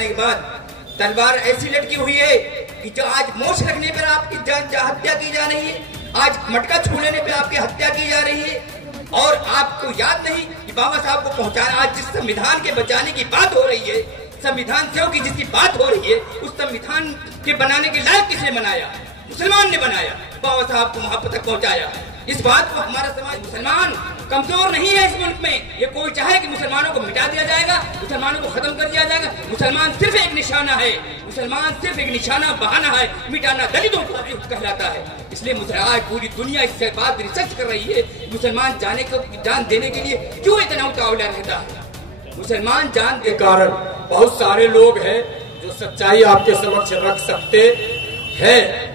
के बाद तलवार ऐसी लटकी हुई है कि जो आज मोश रखने पर आपकी हत्या की जा रही है, आज मटका छू लेने पर आपकी हत्या की जा रही है। और आपको याद नहीं कि बाबा साहब को पहुंचाना, आज जिस संविधान के बचाने की बात हो रही है, संविधान सेवक की जिसकी बात हो रही है, उस संविधान के बनाने के लायक किसने बनाया? मुसलमान ने बनाया, बाबा साहब को वहां तक पहुंचाया। इस बात को हमारा समाज, मुसलमान कमजोर नहीं है इस मुल्क में। ये कोई चाहे कि मुसलमानों को मिटा दिया जाएगा, मुसलमानों को खत्म कर दिया जाएगा। मुसलमान सिर्फ एक निशाना है, मुसलमान सिर्फ एक निशाना, बहाना है। मिटाना दलितों को कहलाता है। इसलिए आज पूरी दुनिया इस बात रिसर्च कर रही है, मुसलमान जान देने के लिए क्यों इतना उतावला रहता है। मुसलमान जान के कारण बहुत सारे लोग हैं जो सच्चाई आपके समक्ष रख सकते हैं,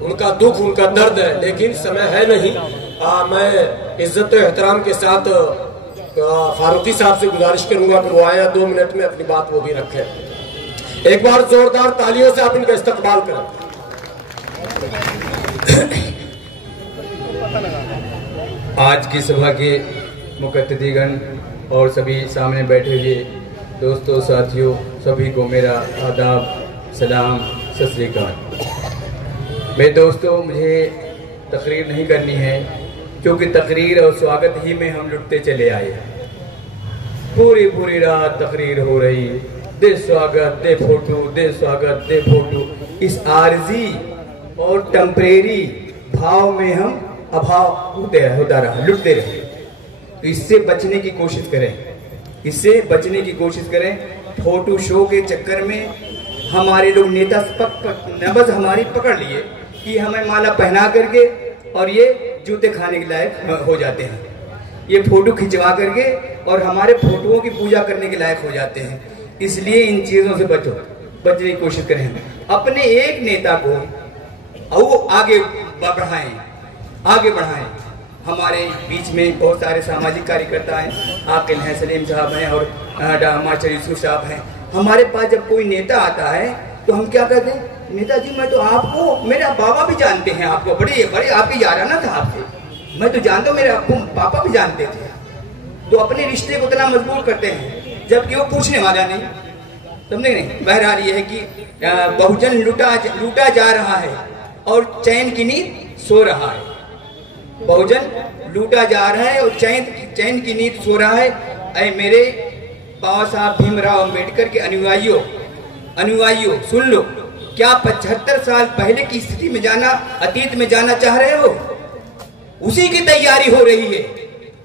उनका दुख, उनका दर्द है, लेकिन समय है नहीं। मैं इज्जत और एहतराम के साथ फारूकी साहब से गुजारिश करूंगा कि वो आया 2 मिनट में अपनी बात वो भी रखें। एक बार जोरदार तालियों से आप इनका इस्तकबाल करें। आज की सभा के मुख्य अतिथिगण और सभी सामने बैठे हुए दोस्तों, साथियों, सभी को मेरा आदाब, सलाम, सत श्री अकाल। मेरे दोस्तों, मुझे तकरीर नहीं करनी है क्योंकि तकरीर और स्वागत ही में हम लुटते चले आए। पूरी रात तकरीर हो रही, दे स्वागत, दे फोटो, दे स्वागत, दे फोटो। इस आर्जी और टेम्परेरी भाव में हम अभाव होता रहा, लुटते रहे। तो इससे बचने की कोशिश करें, इससे बचने की कोशिश करें। फोटो शो के चक्कर में हमारे लोग नेता नब्ज हमारी पकड़ लिए कि हमें माला पहना करके और ये जूते खाने के लायक हो जाते हैं। ये फोटो खिंचवा करके और हमारे फोटोओं की पूजा करने के लायक हो जाते हैं। इसलिए इन चीजों से बचने की कोशिश करें। अपने एक नेता को वो आगे बढ़ाएं। हमारे बीच में बहुत सारे सामाजिक कार्यकर्ता हैं, आपके हैं सलीम साहब हैं और मास्टर यूसुफ साहब हैं। हमारे पास जब कोई नेता आता है तो हम क्या कहते हैं, नेताजी मैं तो आपको, मेरा बाबा भी जानते हैं आपको, बड़े आपकी याराना था आपसे, मैं तो जानता हूँ, मेरे पापा भी जानते थे। तो अपने रिश्ते को इतना मजबूर करते हैं जबकि वो पूछने वाला नहीं, समझे नहीं। बहरहाल ये है कि बहुजन लूटा जा रहा है और चैन की नींद सो रहा है। बहुजन लूटा जा रहा है और चैन की नींद सो रहा है। ऐ मेरे बाबा साहब भीमराव अम्बेडकर के अनुयायियों सुन लो, क्या 75 साल पहले की स्थिति में जाना, अतीत में जाना चाह रहे हो? उसी की तैयारी हो रही है।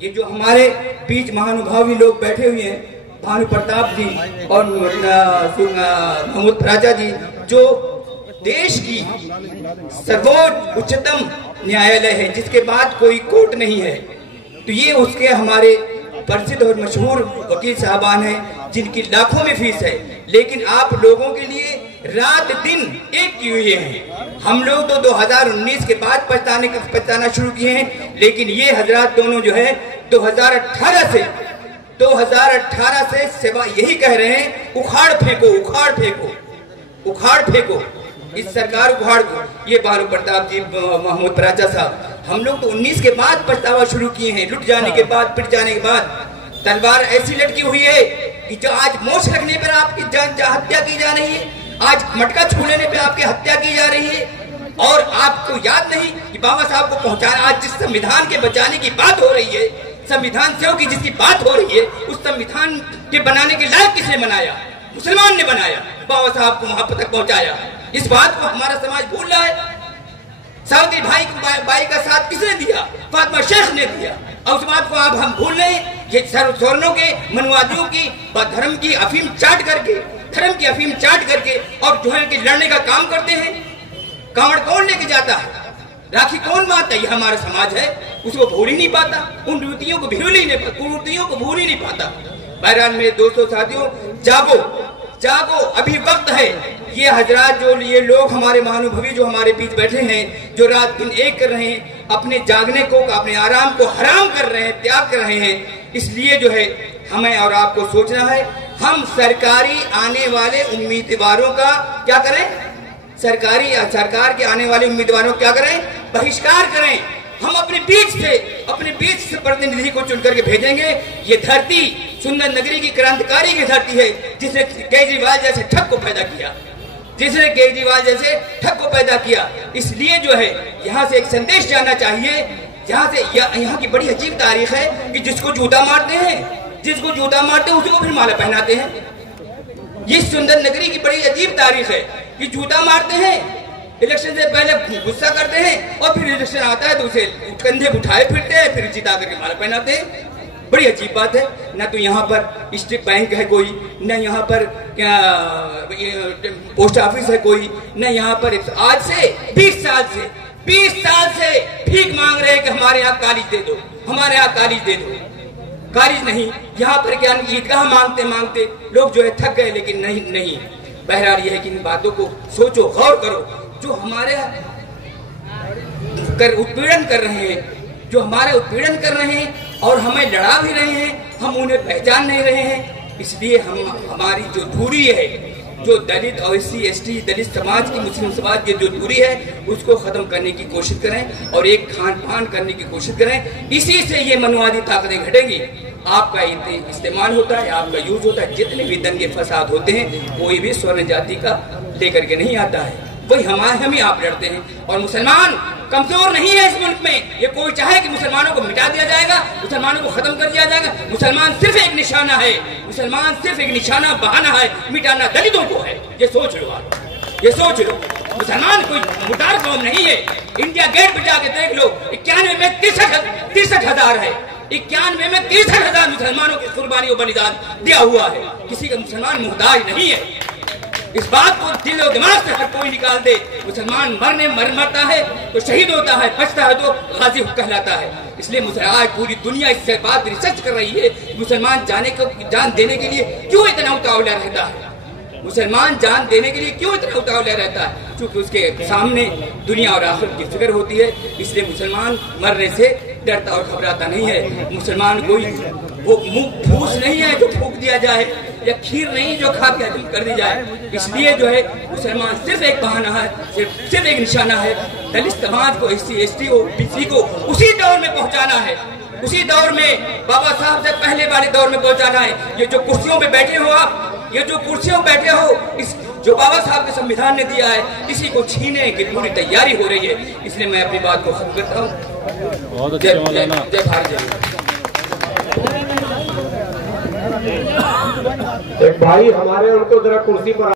ये जो हमारे बीच महानुभावी लोग बैठे हुए हैं, भानु प्रताप जी और महमूद राजा जी, जो देश की सर्वोच्च उच्चतम न्यायालय है, जिसके बाद कोई कोर्ट नहीं है, तो ये उसके हमारे प्रसिद्ध और मशहूर वकील साहबान हैं जिनकी लाखों में फीस है, लेकिन आप लोगों के लिए रात दिन एक किए हुए हैं। हम लोग तो 2019 के बाद पछताना शुरू किए हैं, लेकिन ये हजरात दोनों जो है 2018 से सेवा यही कह रहे हैं, उखाड़ फेंको इस सरकार उखाड़ को। ये भानु प्रताप जी, महमूद राजा साहब, हम लोग तो 19 के बाद पछतावा शुरू किए हैं, लुट जाने के बाद, पिट जाने के बाद। तलवार ऐसी लटकी हुई है कि जो आज मोश रखने पर आपकी हत्या की जा रही है, आज मटका छू लेने पे आपकी हत्या की जा रही है। और आपको याद नहीं कि बाबा साहब को पहुंचाना, आज जिस संविधान के बचाने की बात हो रही है, संविधान सेवक की जिसकी बात हो रही है, उस संविधान के बनाने के लायक किसने बनाया? मुसलमान ने बनाया, बाबा साहब को वहां तक पहुंचाया। इस बात को हमारा समाज भूल रहा है। साउदी बाई का साथ किसने दिया? फातिमा शेख ने दिया। और उस बात को आप हम भूल रहे हैं। ये स्वर्णों के, मनुवादियों की धर्म की अफीम चाट करके और जो है कि लड़ने का काम करते हैं। कांवड़ कौन लेके जाता है? राखी कौन बांधता है? ये हमारा समाज है, उसको भूल ही नहीं पाता, उन कुरीतियों को भूल ही नहीं पाता। बहरहाल मेरे दोस्तों, साथियों, जागो, अभी वक्त है। ये हजरात, जो ये लोग हमारे महानुभवी जो हमारे बीच बैठे हैं, जो रात दिन एक कर रहे हैं, अपने जागने को, अपने आराम को हराम कर रहे हैं, त्याग कर रहे हैं। इसलिए जो है हमें और आपको सोचना है, हम सरकारी आने वाले उम्मीदवारों का क्या करें? सरकार के आने वाले उम्मीदवारों क्या करें? बहिष्कार करें। हम अपने बीच से प्रतिनिधि को चुन करके भेजेंगे। ये धरती सुंदर नगरी की क्रांतिकारी की धरती है, जिसने केजरीवाल जैसे ठग को पैदा किया, इसलिए जो है यहाँ से एक संदेश जाना चाहिए। यहाँ की बड़ी अजीब तारीख है कि जिसको जूता मारते हैं उसको फिर माला पहनाते हैं। ये सुंदर नगरी की बड़ी अजीब तारीख है कि जूता मारते हैं, इलेक्शन से पहले गुस्सा करते हैं और फिर इलेक्शन आता है तो उसे कंधे उठाए फिरते हैं, फिर जिता करके माला पहनाते हैं। बड़ी अजीब बात है। ना तो यहाँ पर स्टेट बैंक है कोई, न यहाँ पर क्या पोस्ट ऑफिस है कोई, न यहाँ पर आज से 20 साल से भीख मांग रहे हैं कि हमारे यहाँ कॉलेज दे दो, हमारे यहाँ कॉलेज दे दो। कॉलेज नहीं, यहाँ पर क्या ईदगाह मांगते लोग जो है थक गए, लेकिन नहीं। बहरहाल यह है कि इन बातों को सोचो, गौर करो। जो हमारे उत्पीड़न कर रहे हैं और हमें लड़ा भी रहे हैं, हम उन्हें पहचान नहीं रहे हैं। इसलिए हमारी जो दूरी है, जो दलित और SC/ST दलित समाज की, मुस्लिम समाज की जो दूरी है, उसको खत्म करने की कोशिश करें और एक खान पान करने की कोशिश करें। इसी से ये मनवादी ताकतें घटेंगी। आपका इस्तेमाल होता है, आपका यूज होता है। जितने भी दंगे फसाद होते हैं, कोई भी स्वर्ण जाति का लेकर के नहीं आता है, वही हम ही आप लड़ते हैं। और मुसलमान कमजोर नहीं है इस मुल्क में। ये कोई चाहे कि मुसलमानों को मिटा दिया जाएगा, मुसलमानों को खत्म कर दिया जाएगा, मुसलमान सिर्फ एक निशाना है, बहाना है, मिटाना दलितों को है। ये सोच लो आप, ये सोच लो। मुसलमान कोई मुटार कौम नहीं है। इंडिया गेट पे जाके देख लो, 91 में 63,000 है। 91 में 63,000 मुसलमानों की कुर्बानी और बलिदान दिया हुआ है। किसी का मुसलमान मुहताज नहीं है। इस बात को दिल और दिमाग से हर कोई निकाल दे। मुसलमान मरता है तो शहीद होता है, बचता है तो गाजी कहलाता है। इसलिए आज पूरी दुनिया इस बात रिसर्च कर रही है, मुसलमान जान देने के लिए क्यों इतना उतावला रहता है। मुसलमान जान देने के लिए क्यों इतना उतावला रहता है? क्योंकि उसके सामने दुनिया और आखिरत की फिक्र होती है। इसलिए मुसलमान मरने से डरता और घबराता नहीं है। मुसलमान कोई वो फूस नहीं है जो फूक दिया जाए, या खीर नहीं जो खा के हजम कर दी जाए। इसलिए जो है मुसलमान सिर्फ एक बहाना है, सिर्फ एक निशाना है। दलित समाज को, SC/ST को, BC को उसी दौर में पहुंचाना है, उसी दौर में बाबा साहब से पहले वाले दौर में पहुंचाना है। ये जो कुर्सियों पे बैठे हो आप, इस जो बाबा साहब के संविधान ने दिया है, इसी को छीने की पूरी तैयारी हो रही है। इसलिए मैं अपनी बात को खत्म करता हूँ। जय भारत। एक भाई हमारे, उनको जरा कुर्सी पर